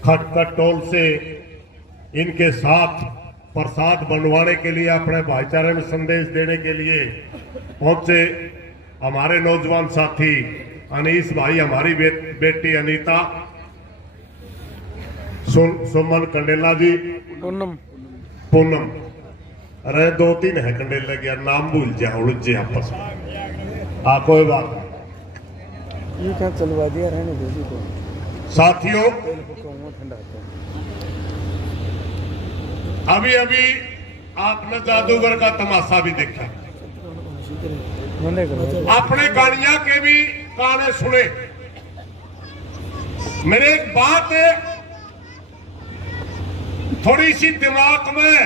खटखट टोल से इनके साथ प्रसाद बनवाने के लिए, अपने भाईचारे में संदेश देने के लिए पहुंचे हमारे नौजवान साथी अनीस भाई, हमारी बेटी अनीता, सुमन कंडेला जी, पूनम, अरे 2-3 है कंडेला गया, नाम भूल जा उलझे आपस में। कोई बात ये क्या चलवा दिया रहने दो जी को। साथियों, अभी अभी आपने जादूगर का तमाशा भी देखा, अपने गाड़ियां के भी गाने सुने। मेरे एक बात है थोड़ी सी दिमाग में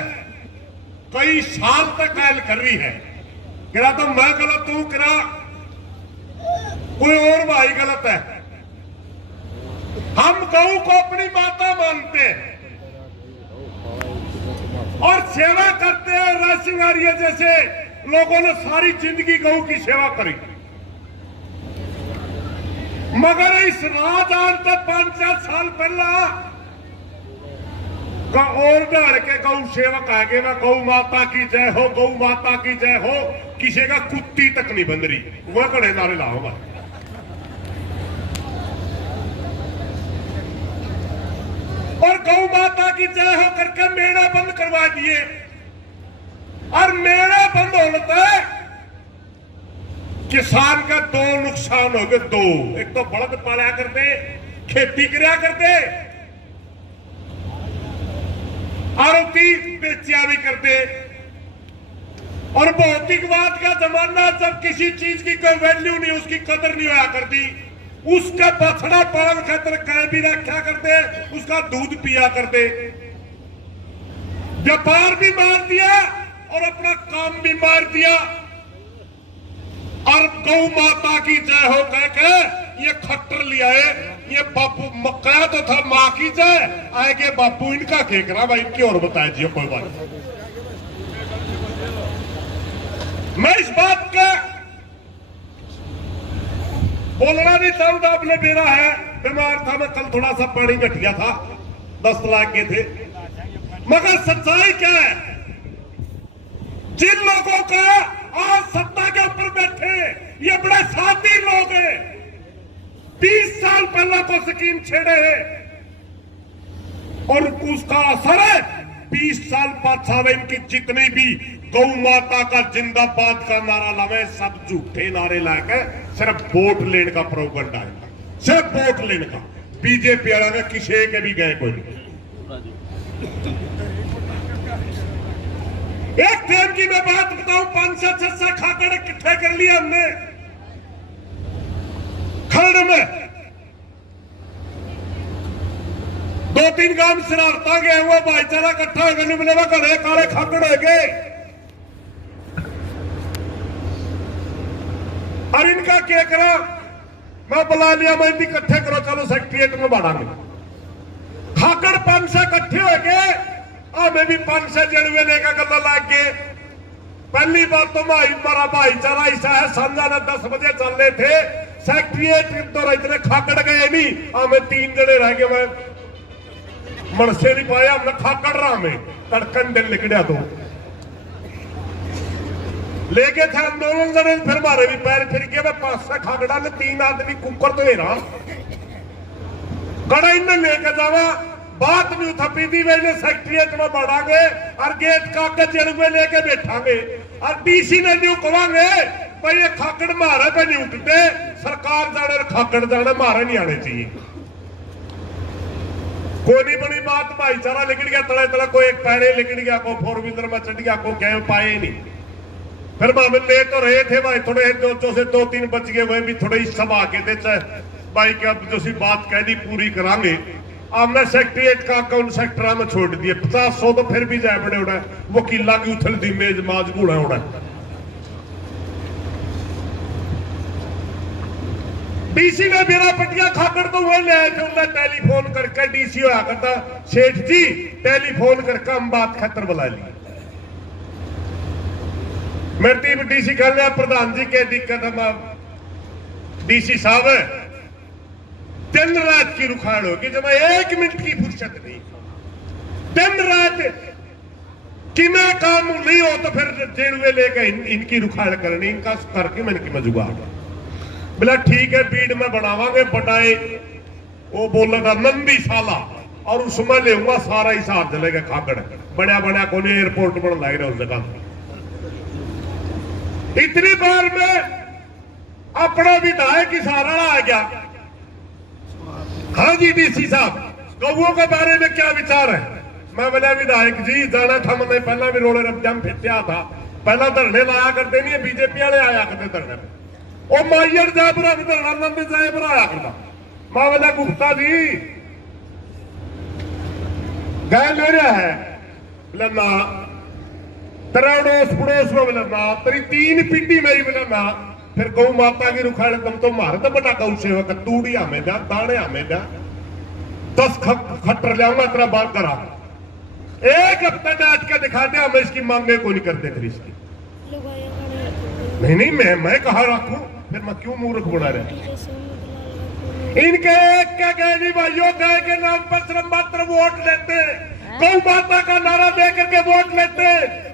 कई साल तक गैल कर रही है, करा तो मैं गलत हूं, करा कोई और भाई गलत है। हम गऊ को अपनी माता मानते हैं और सेवा करते हैं। राशिवारिया जैसे लोगों ने सारी जिंदगी गऊ की सेवा करी, मगर इस राज आन तक 5-4 साल पहला और डाल के गौ सेवक आगे में गौ माता की जय हो, गौ माता की जय हो, किसी का कुत्ती तक नहीं बंद रही, वह कड़े नारे लाओगा। और गौ माता की जय हो करके मेला बंद करवा दिए, और मेला बंद होता है किसान का 2 नुकसान हो गए। 2, एक तो बलद पाला करते, खेती कराया करते, आरोपी बेचिया भी करते। और भौतिकवाद का जमाना, जब किसी चीज की कोई वैल्यू नहीं, उसकी कदर नहीं होया करती, उसका बछड़ा पालन खातर गाय भी रखा करते, उसका दूध पिया करते, व्यापार भी मार दिया और अपना काम भी मार दिया। और गौ माता की जय हो कह के ये खट्टर लिया है, ये बापू मक्का तो था माँ की जय, आएगे बापू इनका केकरा भाई, इनकी और बताया जी कोई बात। मैं इस बात का बोलना नहीं चाहता, अपने बेरा है, बीमार था मैं, कल थोड़ा सा पानी घट गया था, 10 लाख के थे। मगर सच्चाई क्या है, जिन लोगों का आज सत्ता के ऊपर बैठे ये बड़े साथी लोग हैं, 20 साल पहले को स्कीम छेड़े है और उसका असर है 20 साल बाद साहब इनकी जितनी भी गौ माता का जिंदाबाद का नारा लावे, सब झूठे नारे लाके सिर्फ वोट लेने का प्रोपगंडा है, सिर्फ वोट लेने का। बीजेपी वाला ने किसी के भी गए कोई नहीं। एक टाइम की मैं बात बताऊं, 500-600 खाकड़ इकट्ठे कर लिया हमने खरड़ में, 2-3 गांव शरारता गया हुआ भाईचारा इकट्ठा हो गया, मिले घड़े काले खाकड़ हो गए। और इनका क्या करा, मैं बुला लिया, मैं इनकी इकट्ठे करो, चलो सेक्रेटरिएट में बांटेंगे। खाकड़ 500 इकट्ठे हो गए, हमें भी 500 जड़वे लेकर गला लाग गए। पहली बात तो हमारा भाईचारा ऐसा है, संजा ने 10 बजे चल रहे थे, सेक्रेटरिएट तो इतने खाकड़ गए नहीं, हमें 3 जने रह गए, मैं मनसे नहीं पाया, हमने खाकड़ रहा, हमें तड़कन दिल निकलिया तो लेके थे हम दोनों जने, फिर मारे भी पैर फिर गए, 500 खाकड़ा ने 3 आदमी कुकर तो रहा गड़ा इन्हें लेके जावा, बात नहीं थपी थी, मैंने सेक्रेटरिएट में बढ़ांगे और गेट कागज जड़वे लेके बैठांगे, और डीसी ने नहीं कहेंगे भाई ये खाकड़ मारे पे नहीं उठते, सरकार जाने खाकड़ जाने, मारे नहीं आने चाहिए। कोई नहीं बड़ी बात, भाईचारा निकल गया, तले तले कोई एक पैरे निकल गया, को 4 व्हीलर में चढ़ गया, को गए पाए नहीं। फिर मामे ले तो रहे थे भाई, थोड़े 2 से 2-3 बच गए, वह भी थोड़े सब आके थे भाई, क्या जो सी बात कह दी पूरी करांगे। हमने सेक्रेटरिएट का अकाउंट सेक्टर में छोड़ दिए, 50-100 तो फिर भी जाए बड़े उड़ा, वकीला की उथल दी मेज माज बूढ़ा उड़ा। डीसी ने मेरा पटिया खाकर तो वह ले आए थे, उन्हें टेलीफोन करके, डीसी होया करता सेठ जी, टेलीफोन करके हम बात खतर बुला ली। मेरी डीसी कह लिया प्रधान जी के दिक्कत, हम डीसी साहब दिन रात की रुखाड़ होगी, जब 1 मिनट की फुर्सत नहीं, दिन रात कि मैं काम नहीं हो तो फिर जेड़ुए लेकर इनकी रुखाड़ करनी, इनका करके मैंने की जुगाड़। बोला ठीक है बीड में बनावांगे बटाए, वो बोलेगा नंदी साला, और उसमें लेऊंगा सारा हिसाब चलेगा खाकड़ बड़ा बड़ा को एयरपोर्ट बन लग रहा उस जगह। इतनी बार में अपना विधायक सहारा आ गया, हाँ जी डीसी साहब गौओं के बारे में क्या विचार है? मैं बोला विधायक जी जाना था मैंने, पहला भी रोड़े रमजान फिटिया था, पहला धरने लाया करते नहीं, बीजेपी वाले आया करते धरने में, और माइयर जाबरा धरना नंद जाबरा आया करता। मैं बोला गुप्ता जी गए ले रहा है? बोला ना। तेरा अड़ोस पड़ोस में? बोला ना। तेरी 3 पिंडी मेरी? बोला ना। फिर गौ माता की रुखाड़ तुम तो मारे तो बटा गौ सेवक, तूड़िया में जा दाने में जा 10 खट्टर लाऊंगा तेरा बात करा, 1 हफ्ता डांट के दिखा दे, हमें इसकी मांगे को नहीं करते फिर इसकी। नहीं नहीं मैं कहा रखू, फिर मैं क्यों मूर्ख बना रहा? इनके एक के गए नहीं भाइयों, गए के नाम पर सिर्फ मात्र वोट लेते, गौ माता का नारा दे करके वोट लेते।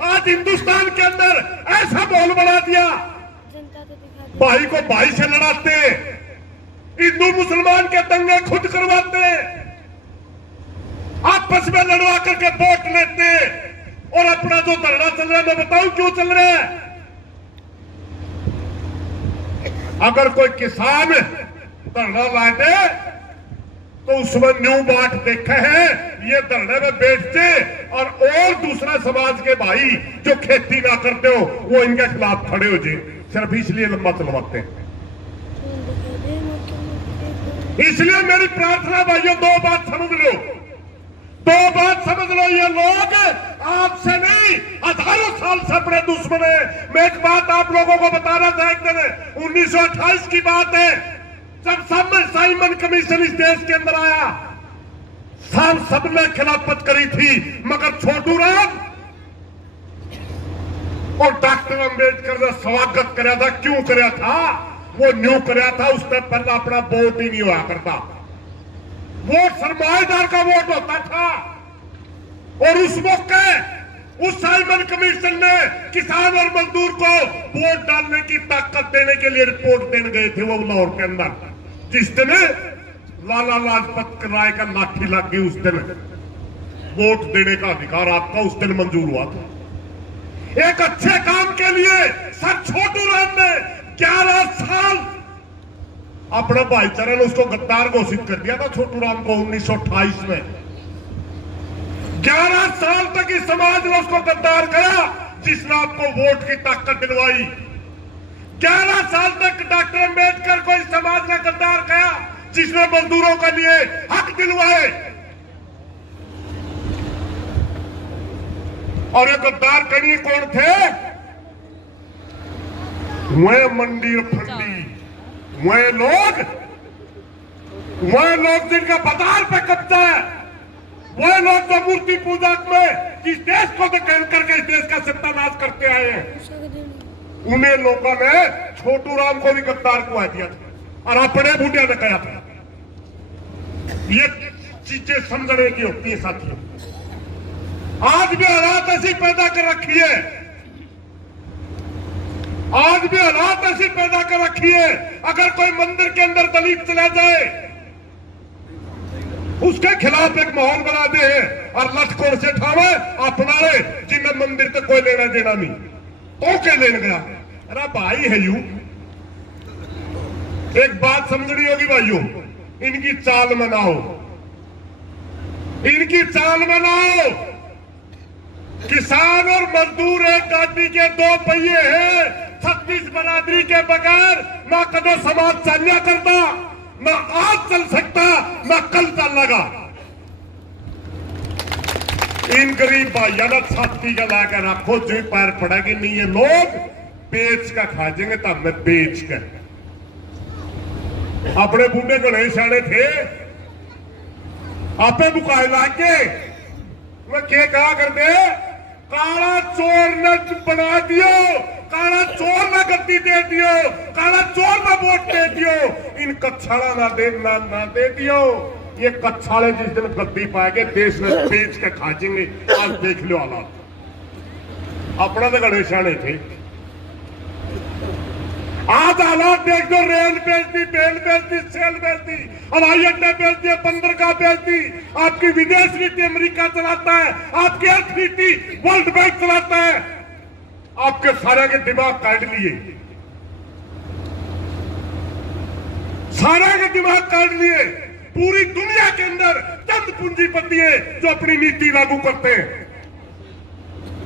आज हिंदुस्तान के अंदर ऐसा माहौल बना दिया, भाई को भाई से लड़ाते, हिंदू मुसलमान के दंगे खुद करवाते, आपस में लड़वा करके वोट लेते, और अपना जो धरना चल रहा है मैं बताऊं क्यों चल रहा है। अगर कोई किसान धरना ला दे तो उसमें न्यू बाट देखे हैं ये धरने में बेचते, और दूसरा समाज के भाई जो खेती ना करते हो वो इनके खिलाफ खड़े हो जाए, सिर्फ इसलिए लंबा चलवाते हैं। इसलिए मेरी प्रार्थना भाइयों 2 बात समझ लो, 2 बात समझ लो, ये लोग आपसे नहीं हजारों साल से अपने दुश्मन है। मैं एक बात आप लोगों को बताना चाहते हैं, 1928 की बात है, जब साइमन कमीशन इस देश के अंदर आया, सबने खिलाफत करी थी, मगर छोटू राम और डॉक्टर अंबेडकर ने स्वागत कराया था। क्यों कराया था? वो न्यू कराया था, उसने पहला अपना वोट ही नहीं हुआ करता, वोट सरमाएदार का वोट होता था। और उस मौके उस साइमन कमीशन ने किसान और मजदूर को वोट डालने की ताकत देने के लिए रिपोर्ट देने गए थे वो लाहौर के अंदर, जिस दिन लाला लाजपत राय का लाठी लग गई, उस दिन वोट देने का अधिकार आपका उस दिन मंजूर हुआ था। एक अच्छे काम के लिए सर छोटू राम ने 11 साल अपने भाईचारे ने उसको गद्दार घोषित कर दिया था, छोटू राम को 1928 में। 11 साल तक इस समाज ने उसको गद्दार करा, जिसने आपको वोट की ताकत दिलवाई। 11 साल तक डॉक्टर अंबेडकर को इस समाज ने गद्दार कहा, जिसने मजदूरों के लिए हक दिलवाए। और ये गद्दार करिए कौन थे? वह मंदिर फंडी, वह लोग जिनका बाजार पे कब्जा है, वह लोग जो मूर्ति पूजा में इस देश को तो करके इस देश का सत्यानाश करते आए हैं, उन्हें लोगों ने छोटू राम को भी गद्दार को दिया था और अपने बूढ़िया ने कहा था। ये चीजें समझने की होती है साथियों। आज भी हालात ऐसी पैदा कर रखी है, आज भी हालात ऐसी पैदा कर रखी है, अगर कोई मंदिर के अंदर दलित चला जाए उसके खिलाफ एक माहौल बना दे और लटकोर से ठावे अपना ले, जिन्हें मंदिर तक कोई लेना देना नहीं, तो क्या लेने गया? अरे भाई है यू, एक बात समझनी होगी भाइयों, इनकी चाल मनाओ, इनकी चाल मनाओ। किसान और मजदूर एक गाड़ी के 2 पहिए हैं, 36 बरादरी के बगैर ना कदम समाज चालिया करता, ना आज चल सकता, ना कल चल लगा। इन गरीब भाइयों ने छाती का लाकर रखो, जो पैर पड़ेगी नहीं, ये लोग बेच का खा जाएंगे, तब में बेच कर। अपने बूढ़े गणेश आने थे, आपे बुकाए लाके वह क्या कहा करते, काला चोर ने बना दियो काला चोर ना गद्दी दे दियो, काला चोर ना वोट दे दियो, इन कच्छाड़ा ना दे दियो। ये कच्छाड़े जिस दिन गद्दी पाएंगे देश में बेच के खा जाएंगे। आज देख लो हालात, अपना तो गणेश आने थे। आज हालात देख दो, रेल बेचती, बेल बेचती, सेल बेचती, हवाई अड्डा बेचती, बंदरगाह बेचती। आपकी विदेश नीति अमेरिका चलाता है, आपकी अर्थ नीति वर्ल्ड बैंक चलाता है। आपके सारे के दिमाग काट लिए, सारे के दिमाग काट लिए। पूरी दुनिया के अंदर चंद पूंजीपति है जो अपनी नीति लागू करते हैं।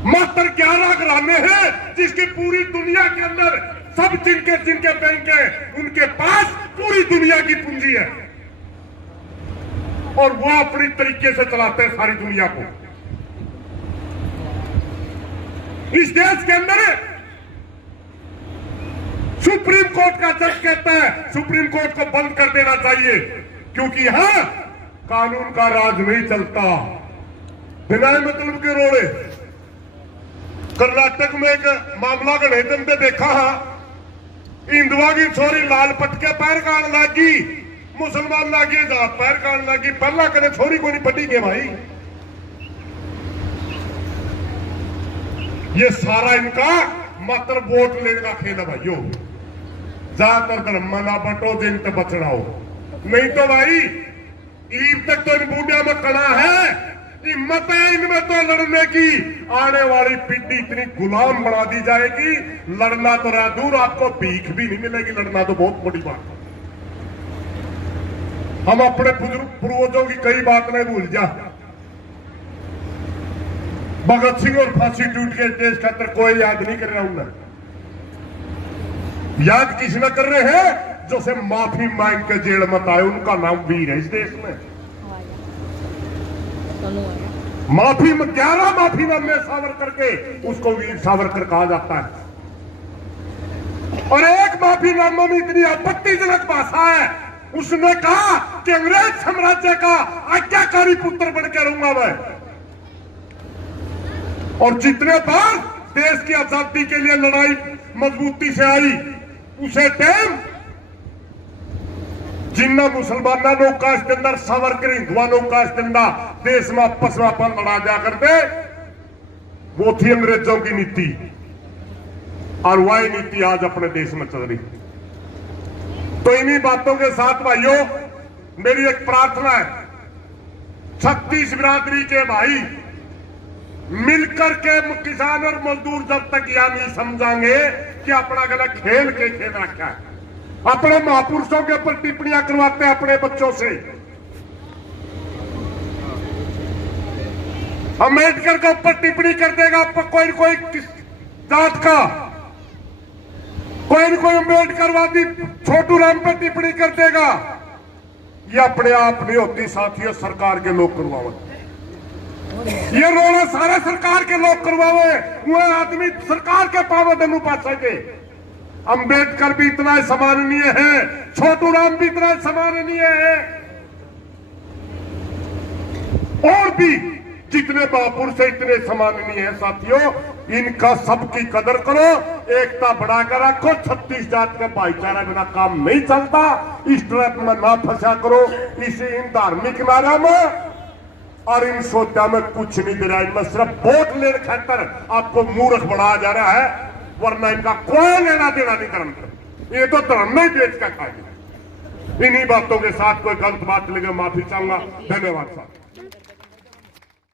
मात्र 11 घराने हैं जिसकी पूरी दुनिया के अंदर सब जिनके बैंक है उनके पास पूरी दुनिया की पूंजी है और वो अपनी तरीके से चलाते हैं सारी दुनिया को। इस देश के अंदर सुप्रीम कोर्ट का जज कहता है सुप्रीम कोर्ट को बंद कर देना चाहिए, क्योंकि यहां कानून का राज नहीं चलता। बिना मतलब के रोड़े कर्नाटक में एक मामला गणे दिन पे देखा हा, हिंदुआ की छोरी लाल पटके पैर कान लागी, मुसलमान लागी जात पैर कान लागी। पहला कदे छोरी को नहीं पटी के भाई। ये सारा इनका मात्र वोट लेने का खेल है भाइयों। ज्यादातर धर्म ना बटो दिन तक बचड़ाओ, नहीं तो भाई ईद तक तो इन बूढ़िया में कड़ा है, हिम्मत है इनमें तो लड़ने की। आने वाली पीढ़ी इतनी गुलाम बना दी जाएगी, लड़ना तो रहा दूर, आपको भीख भी नहीं मिलेगी। लड़ना तो बहुत बड़ी बात है। हम अपने पूर्वजों की कई बात नहीं भूल जा। भगत सिंह और फांसी टूट के देश खातर कोई याद नहीं कर रहा हूं। याद किस न कर रहे हैं जो से माफी मांग के जेल मत आए, उनका नाम वीर है इस देश में। माफी 11 माफी नामे सावरकर के उसको वीर सावरकर कहा जाता है। और एक माफी नामे में इतनी आपत्तिजनक भाषा है, उसने कहा कि अंग्रेज साम्राज्य का आज्ञाकारी पुत्र बनकर रहूंगा मैं। और जितने बार देश की आजादी के लिए लड़ाई मजबूती से आई, उसे टाइम जिन्ना मुसलमानों का इसके अंदर सावरकर हिंदुओं का इसके अंदर देश में आपस में अपन लड़ा जा करते, वो थी अंग्रेजों की नीति। और वही नीति आज अपने देश में चल रही। तो इन्हीं बातों के साथ भाइयों मेरी एक प्रार्थना है, छत्तीस बिरादरी के भाई मिलकर के किसान और मजदूर जब तक यह नहीं समझाएंगे कि अपना गला खेल के खेल रखा है, अपने महापुरुषों के ऊपर टिप्पणियां करवाते हैं अपने बच्चों से। अम्बेडकर के ऊपर टिप्पणी कर देगा कोई न कोई जात का, कोई न कोई अम्बेडकरवादी छोटू राम पर टिप्पणी कर देगा। ये अपने आप नहीं होती साथियों, सरकार के लोग करवावे। ये रोना सारे सरकार के लोग करवावे, वो आदमी सरकार के पावे दनु पासे के। अंबेडकर भी इतना सम्माननीय है, छोटू राम भी इतना सम्माननीय है, और भी जितने महापुरुष है इतने सम्माननीय है। साथियों इनका सबकी कदर करो, एकता बढ़ाकर रखो। 36 जात का भाईचारा बिना काम नहीं चलता। इस ट्रैप में ना फंसा करो, इसी इन धार्मिक नारा में और इन सोचा में कुछ नहीं दे रहा। इनमें सिर्फ वोट लेने खातर आपको मूर्ख बढ़ाया जा रहा है, वरना इनका कोई लेना देना नहीं धर्म। ये तो धर्म नहीं बेच का खाएगा। इन्हीं बातों के साथ कोई गलत बात लगे माफी चाहूंगा। धन्यवाद साहब।